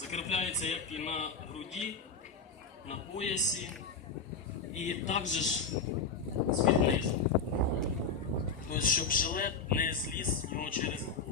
закріпляється як і на груді, на поясі, і також з-під. Тобто, щоб жилет не зліз в нього через голову.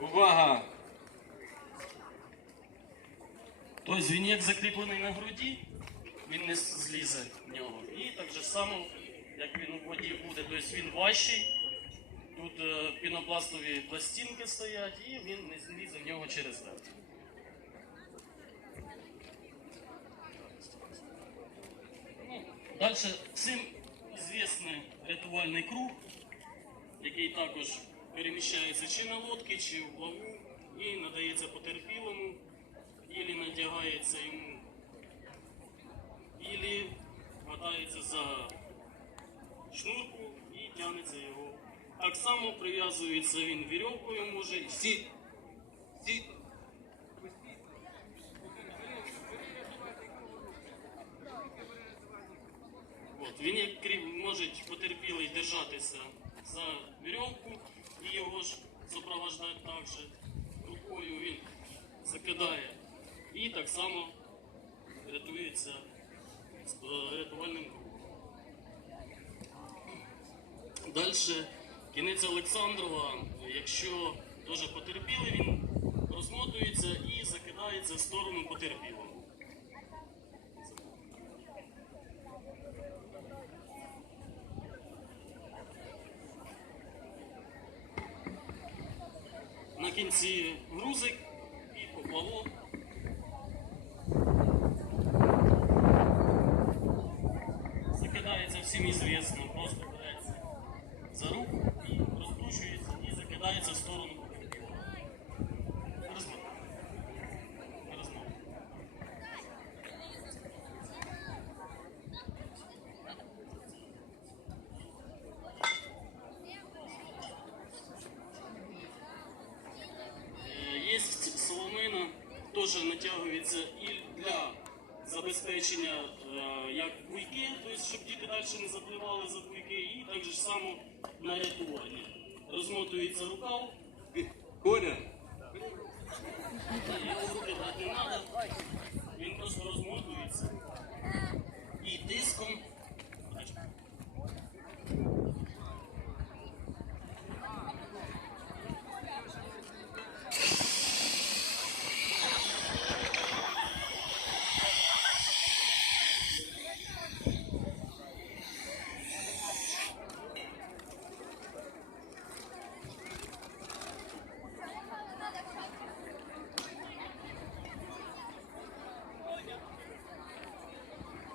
Увага! Тобто він як закріплений на груді, він не злізе в нього. І так же само, як він у воді буде, тобто він важчий. Тут е, пінопластові пластинки стоять, і він не злізе в нього через верх. Ну, Далі всім звісний рятувальний круг, який також переміщається чи на лодці, чи в плаву, і надається потерпілому, ілі надягається йому, ілі хватається за шнурку і тягнеться його. Так само прив'язується він вірьовкою, може. Сіть! Сіть! От, він як крім може потерпілий держатися за вірьовку і його ж супровождати також рукою він закидає. І так само рятується з е, рятувальним кругом. Далі кінець Олександрова, якщо теж потерпілий, він розмотується і закидається в сторону потерпілого. На кінці грузик і поплавок. Закидається всім ізвісно, просто береться за руку і розкручується і закидається в сторону потерпілого. Розмотує. Розмотує. Е, Є соломина, теж натягується і для забезпечення так же само на рятування. Розмотується рукав, Коля! його руки дати не треба, він просто розмотується і тиском.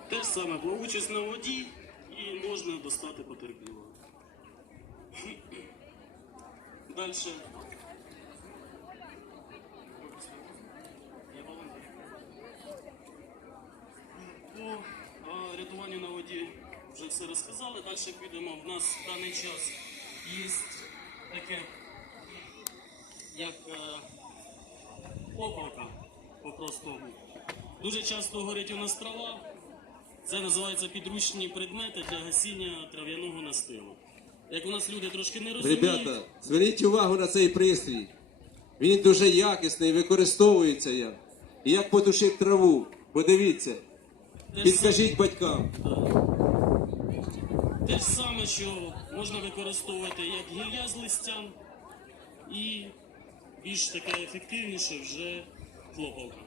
Те ж саме плавучись на воді і можна достати потерпілого. Далі. По рятуванню на воді вже все розказали. Далі підемо. В нас в даний час є таке, як е, ополка по-простому. Дуже часто горить у нас трава. Це називається підручні предмети для гасіння трав'яного настилу. Як у нас люди трошки не розуміють, Ребята, зверніть увагу на цей пристрій. Він дуже якісний, використовується як. І як потушив траву. Подивіться. те Підкажіть батькам. Те ж саме, що можна використовувати як гілля з листям і більш таке ефективніше вже хлопалка.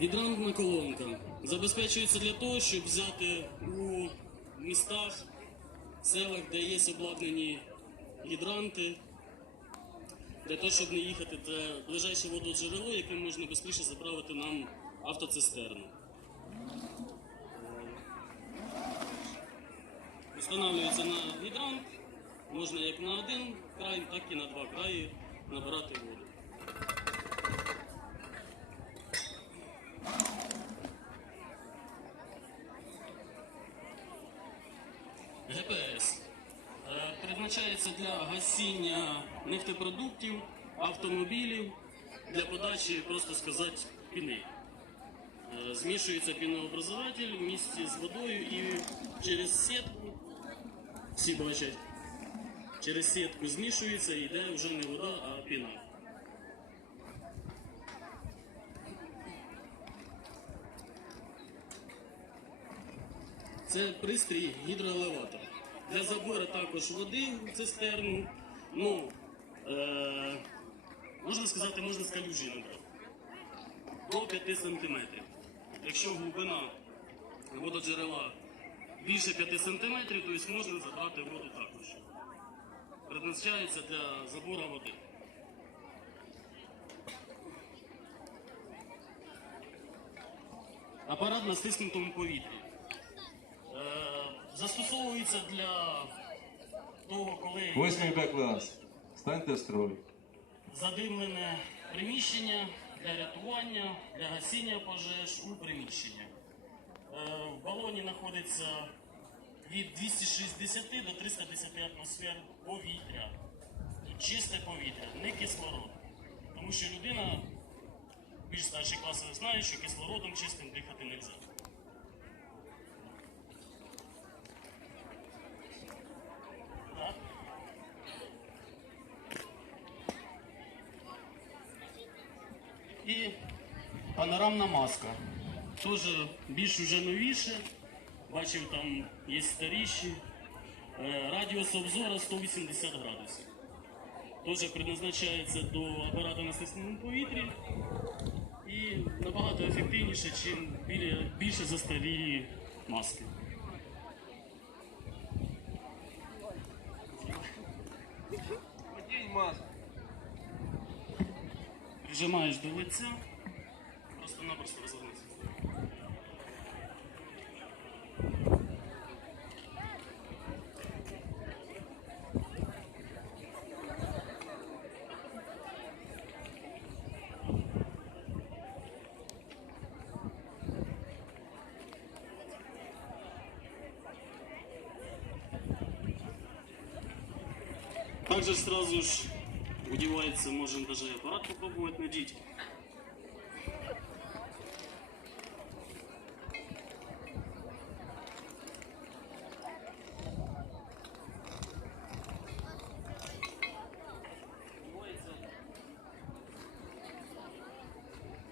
Гідрантна колонка забезпечується для того, щоб взяти у містах, селах, де є обладнані гідранти, для того, щоб не їхати це ближайше вододжерело, яке можна швидше заправити нам автоцистерну. Встановлюється на гідрант Можна як на один край, так і на два краї набирати воду. ГПС е, призначається для гасіння нефтепродуктів, автомобілів, для подачі, просто сказати, піни. Е, Змішується пінообразователь в місті з водою і через сітку, всі бачать, через сітку змішується і йде вже не вода, а піна. Це пристрій гідроелеватор. Для забору також води в цистерну. Ну, е, можна сказати, можна з калюжі набрати. До 5 см. Якщо глибина вододжерела більше 5 см, то можна забрати воду також. Призначається для забору води. Апарат на стиснутому повітрі. Застосовується для того, коли Восьмий Б клас. Станьте в строй. задимлене приміщення для рятування, для гасіння пожеж у приміщення. Е, В балоні знаходиться від 260 до 310 атмосфер повітря. Чисте повітря, не кислород. Тому що людина більш старші класи знає, що кислородом чистим дихати не можна. І панорамна маска. Теж більш уже новіше. Бачив, там є старіші. Е, Радіус обзору 180 градусів. Теж предназначається до апарату на стисненому повітрі і набагато ефективніше, ніж більше застарілі маски. Прижимаєш до лиця, просто-напросто розвернися. Также сразу ж одевается, можем даже аппарат попробовать надеть.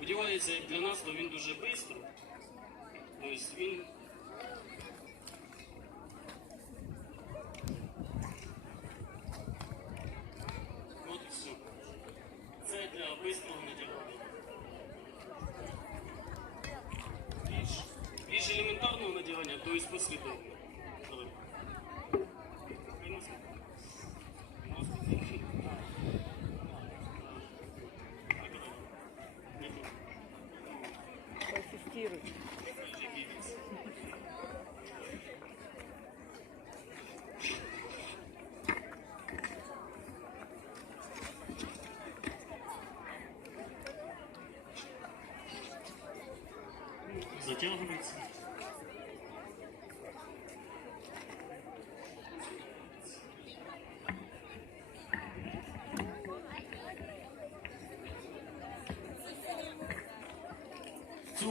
Одівається як для нас, то він дуже швидко. Тобто він От і все. Це для бистрого надягання. Більш, більш елементарного надягання, то есть послідовно. Давай. Хай маска. Маска. Так, давай. Не тут. Ассистируй. Який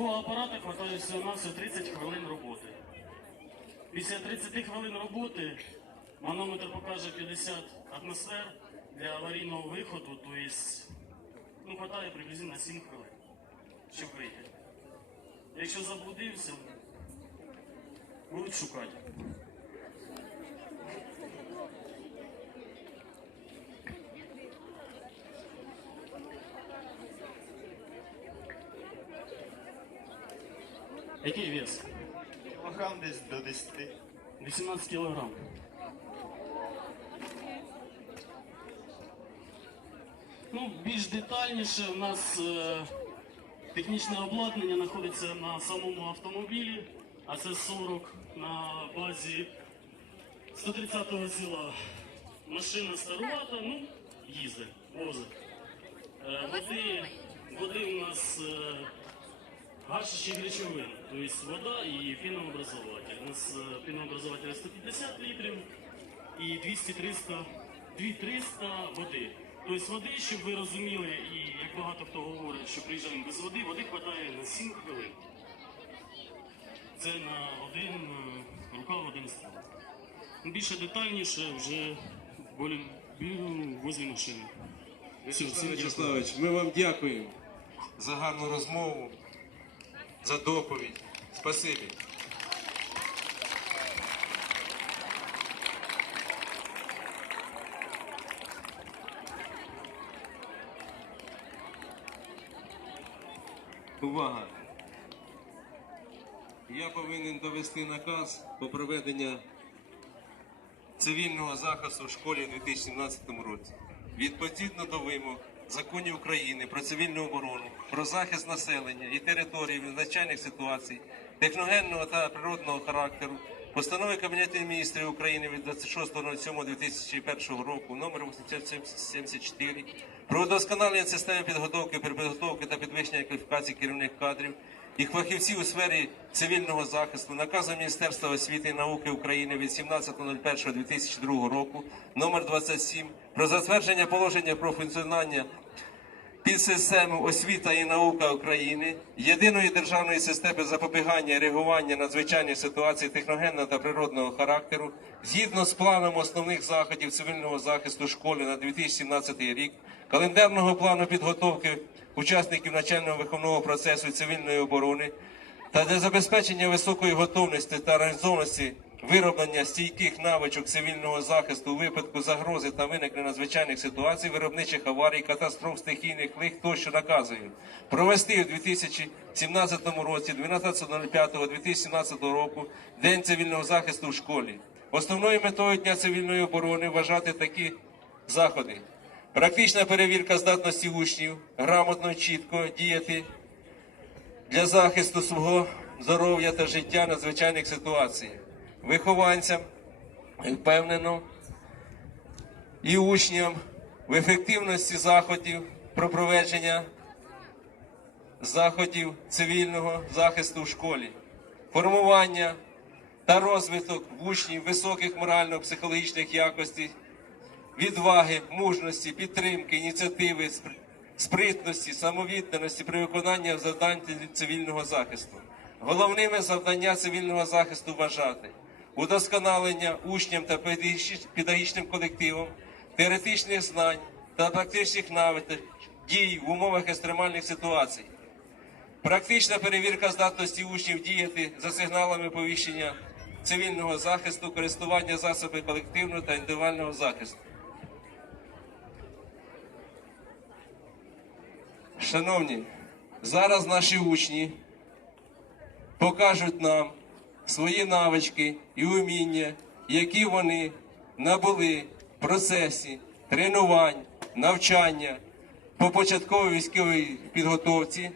Цього апарата хватає всього на все 30 хвилин роботи. Після 30 хвилин роботи манометр покаже 50 атмосфер для аварійного виходу, тобто ну, хватає приблизно на 7 хвилин, щоб вийти. Якщо заблудився, будуть шукати. Який вес? Кілограм десь до 10. 18 кілограм. Ну, більш детальніше у нас е, технічне обладнання знаходиться на самому автомобілі, а це 40 на базі 130-го села. машина старувата, ну, їздить, возить. Е, Води, води у нас е, гашущих речовин, тобто вода і пінообразователь. У нас пінообразователь 150 літрів і 200-300 200-300 води. Тобто води, щоб ви розуміли, і як багато хто говорить, що приїжджаємо без води, води вистачає на 7 хвилин. Це на один е, рукав, один ствол. Ну, Більше детальніше вже возле машини. Вячеслав. Вячеславович, ми вам дякуємо за гарну розмову, за доповідь. Спасибі. Увага! Я повинен довести наказ по проведенню цивільного захисту в школі у 2017 році. Відповідно до вимог законів України про цивільну оборону, про захист населення і території від надзвичайних ситуацій, техногенного та природного характеру, постанови Кабінету міністрів України від 26.07.2001 року номер 874 про удосконалення системи підготовки, перепідготовки та підвищення кваліфікації керівних кадрів і фахівців у сфері цивільного захисту наказом Міністерства освіти і науки України від 17.01.2002 року номер 27 про затвердження положення про функціонування підсистеми освіта і наука України, єдиної державної системи запобігання і реагування надзвичайних ситуацій техногенного та природного характеру, згідно з планом основних заходів цивільного захисту школи на 2017 рік, календарного плану підготовки учасників навчального виховного процесу цивільної оборони та для забезпечення високої готовності та організованості вироблення стійких навичок цивільного захисту у випадку загрози та виникнення надзвичайних ситуацій, виробничих аварій, катастроф, стихійних лих тощо наказує провести у 2017 році, 12.05.2017 року, День цивільного захисту в школі. Основною метою Дня цивільної оборони вважати такі заходи. Практична перевірка здатності учнів, грамотно, чітко діяти для захисту свого здоров'я та життя надзвичайних ситуацій. Вихованцям впевнено і учням в ефективності заходів про проведення заходів цивільного захисту в школі, формування та розвиток в учнів високих морально-психологічних якостей, відваги, мужності, підтримки, ініціативи, спритності, самовідданості при виконанні завдань цивільного захисту. Головними завдання цивільного захисту вважати удосконалення учням та педагогічним- колективом, теоретичних знань та практичних навичок дій в умовах екстремальних ситуацій. Практична перевірка здатності учнів діяти за сигналами повіщення цивільного захисту, користування засобами колективного та індивідуального захисту. Шановні, зараз наші учні покажуть нам свої навички і уміння, які вони набули в процесі тренувань, навчання по початковій військовій підготовці.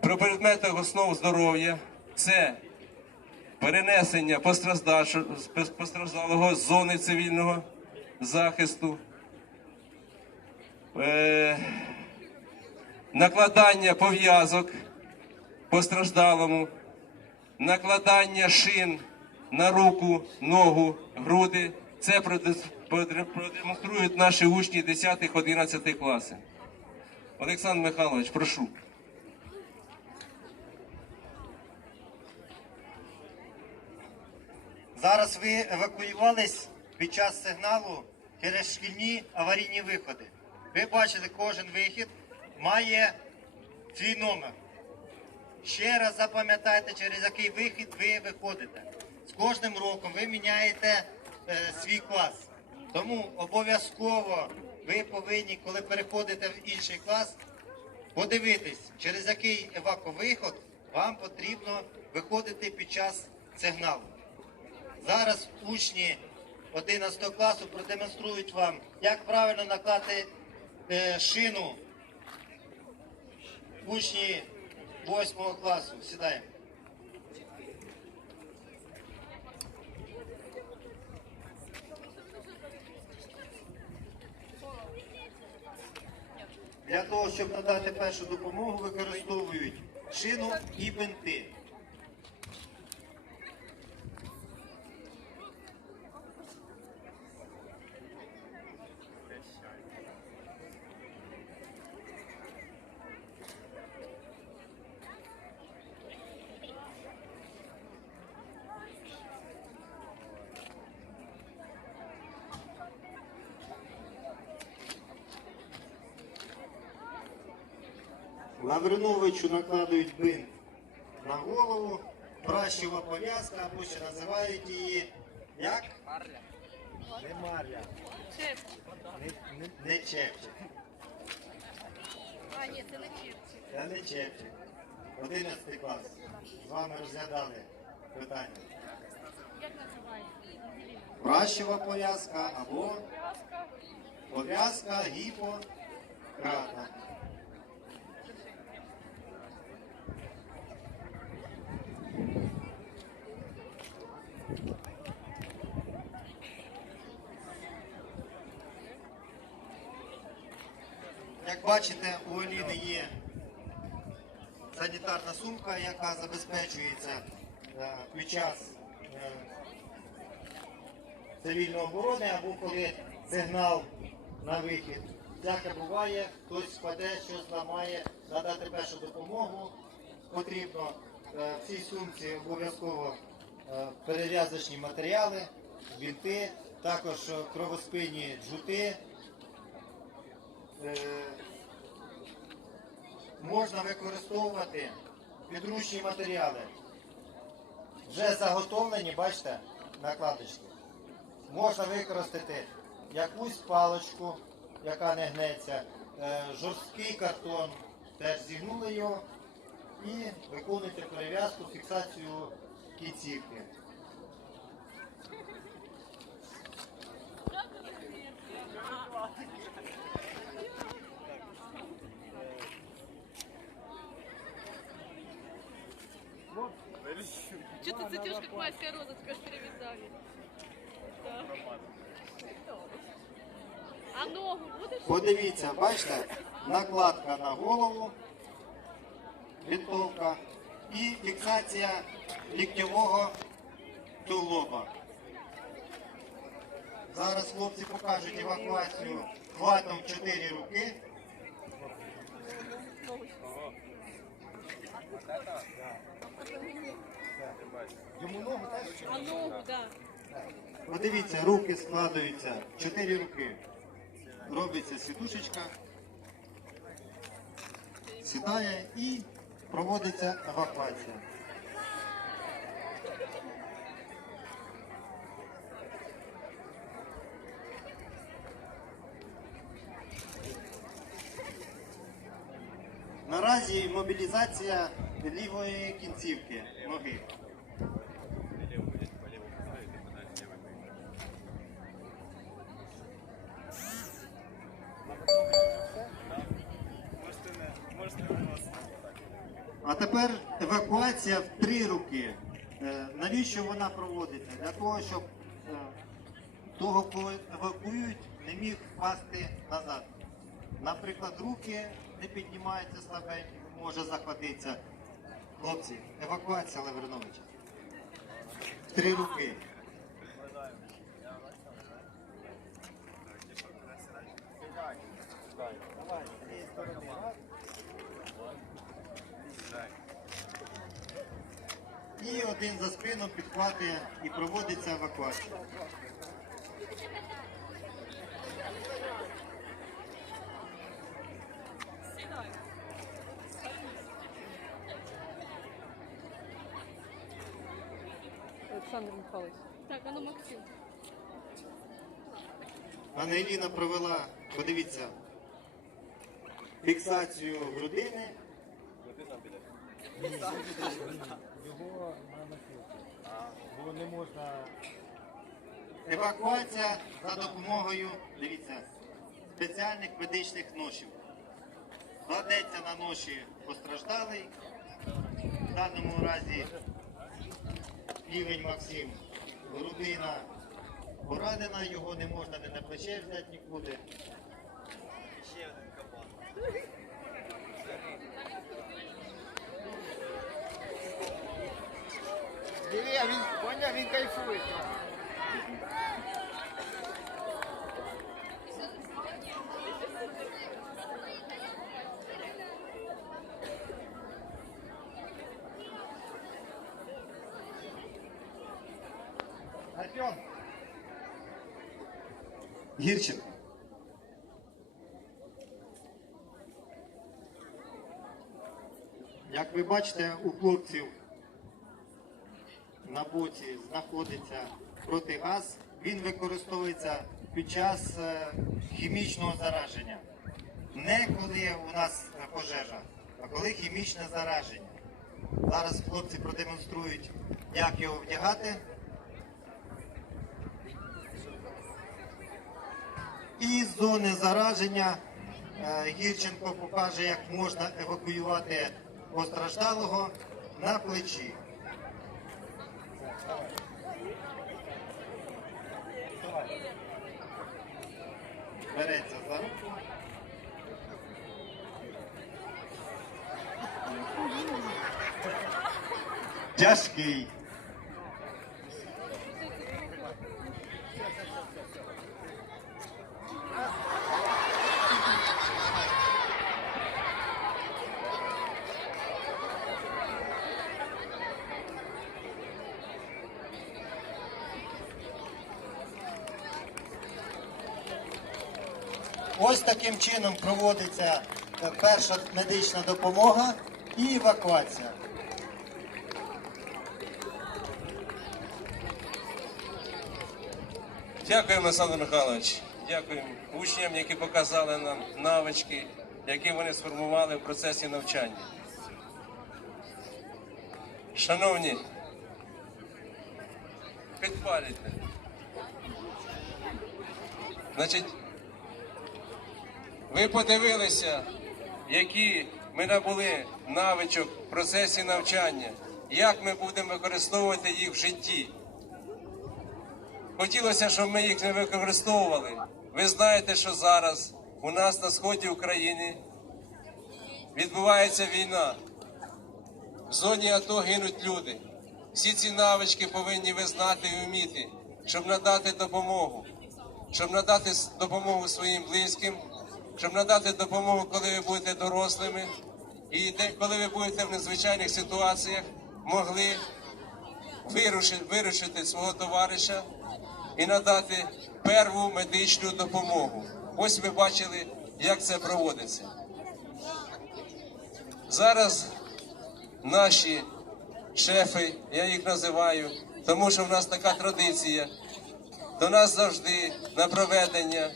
Про предметах основ здоров'я це перенесення постраждалого з зони цивільного захисту, е, накладання пов'язок постраждалому, накладання шин на руку, ногу, груди. Це проде- проде- продемонструють наші учні 10-11 класів. Олександр Михайлович, прошу. Зараз ви евакуювались під час сигналу через шкільні аварійні виходи. Ви бачите, кожен вихід має свій номер. Ще раз запам'ятайте, через який вихід ви виходите. З кожним роком ви міняєте е, свій клас. Тому обов'язково ви повинні, коли переходите в інший клас, подивитись, через який еваковиход вам потрібно виходити під час сигналу. Зараз учні 11 класу продемонструють вам, як правильно наклати е, шину учні 8 класу. Сідаємо. Для того, щоб надати першу допомогу, використовують шину і бинти. Лавриновичу накладують бинт на голову, пращова пов'язка, або ще називають її як? Марля. Не марля. Не, не, не чепчик. А, ні, це не чіпчик. Я не чепчик. 11 клас. З вами розглядали питання. Як називається? Пращова пов'язка або пов'язка гіпократа. Бачите, у Аліни є санітарна сумка, яка забезпечується е, під час е, цивільної оборони або коли сигнал на вихід. Всяке буває, хтось впаде, щось зламає, надати першу допомогу. Потрібно е, в цій сумці обов'язково перев'язочні матеріали, бінти, також кровоспинні джути. Можна використовувати підручні матеріали. Вже заготовлені, бачите, накладочки можна використати якусь паличку, яка не гнеться, е, жорсткий картон, теж зігнули його і виконуєте перев'язку, фіксацію кінцівки. Что-то цветешь, как майская роза, тебя ж перевязали. А ногу будешь? Подивіться, бачите, накладка на голову, вінтовка і фіксація ліктьового тулоба. Зараз хлопці покажуть евакуацію хватом 4 руки. Теж А ногу, да. Подивіться, руки складаються, чотири руки. Робиться сідушечка, сідає і проводиться евакуація. Наразі мобілізація лівої кінцівки ноги. А тепер евакуація в три руки. Е, Навіщо вона проводиться? Для того, щоб е, того, кого евакуюють, не міг впасти назад. Наприклад, руки не піднімаються слабенькі, може захватитися. Хлопці, евакуація Лавриновича. В Три руки. І один за спину підхватує і проводиться евакуація. Михайлович. Так, а ну Максим. Ангеліна провела, подивіться, фіксацію грудини. Його на. Бо не можна Евакуація за допомогою, дивіться, спеціальних медичних ношів. Кладеться на ноші постраждалий. В даному разі півень Максим, грудина поранена, його не можна не на плече взяти нікуди. Ще Диви, а він, поняв, він кайфує. Артем, Гірченко. Як ви бачите, у хлопців на боці знаходиться протигаз. Він використовується під час е, хімічного зараження. Не коли у нас пожежа, а коли хімічне зараження. Зараз хлопці продемонструють, як його вдягати. І зони зараження е, Гірченко покаже, як можна евакуювати постраждалого на плечі. Береться за руку. Тяжкий. Ось таким чином проводиться е, перша медична допомога і евакуація. Дякуємо, Олександр Михайлович. Дякуємо учням, які показали нам навички, які вони сформували в процесі навчання. Шановні, підпалюйте. Значить, ви подивилися, які ми набули навичок в процесі навчання, як ми будемо використовувати їх в житті. Хотілося, щоб ми їх не використовували. Ви знаєте, що зараз у нас на сході України відбувається війна. В зоні АТО гинуть люди. Всі ці навички повинні ви знати і вміти, щоб надати допомогу, щоб надати допомогу своїм близьким, щоб надати допомогу, коли ви будете дорослими, і коли ви будете в незвичайних ситуаціях, могли вирушити, вирушити свого товариша і надати перву медичну допомогу. Ось ви бачили, як це проводиться. Зараз наші шефи, я їх називаю, тому що в нас така традиція. До нас завжди на проведення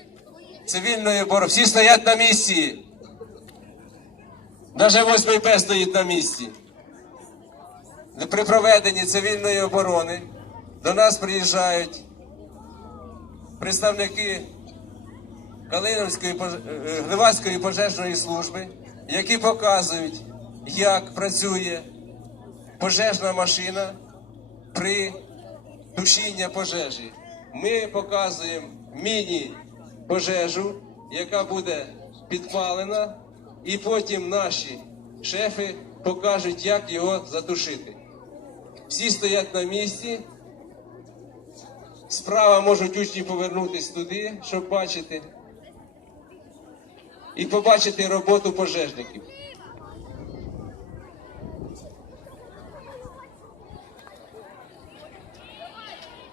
цивільної боротьби. Всі стоять на місці. Навіть восьмий Б стоїть на місці. При проведенні цивільної оборони до нас приїжджають представники Калиновської е, Гливацької пожежної служби, які показують, як працює пожежна машина при тушінні пожежі. Ми показуємо міні-пожежу, яка буде підпалена, і потім наші шефи покажуть, як його затушити. Всі стоять на місці. Справа можуть учні повернутися туди, щоб бачити. І побачити роботу пожежників.